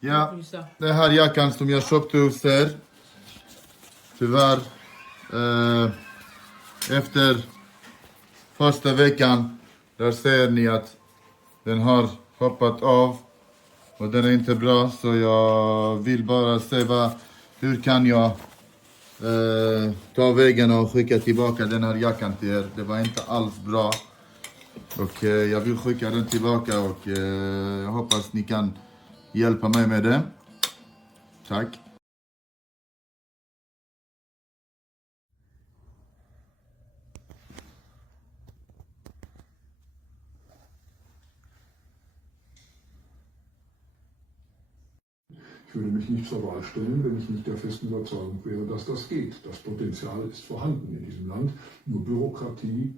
Ja, upplysa. det här jackan som jag köpte hos er. Tyvärr, efter första veckan, där ser ni att den har hoppat av. Och den är inte bra, så jag vill bara se hur kan jag ta vägen och skicka tillbaka den här jackan till er. Det var inte alls bra. Och jag vill skicka den tillbaka och jag hoppas ni kan hjälpa mig med det. Tack. Ich würde mich nicht zur Wahl stellen, wenn ich nicht der festen Überzeugung wäre, dass das geht. Das Potenzial ist vorhanden in diesem Land. Nur Bürokratie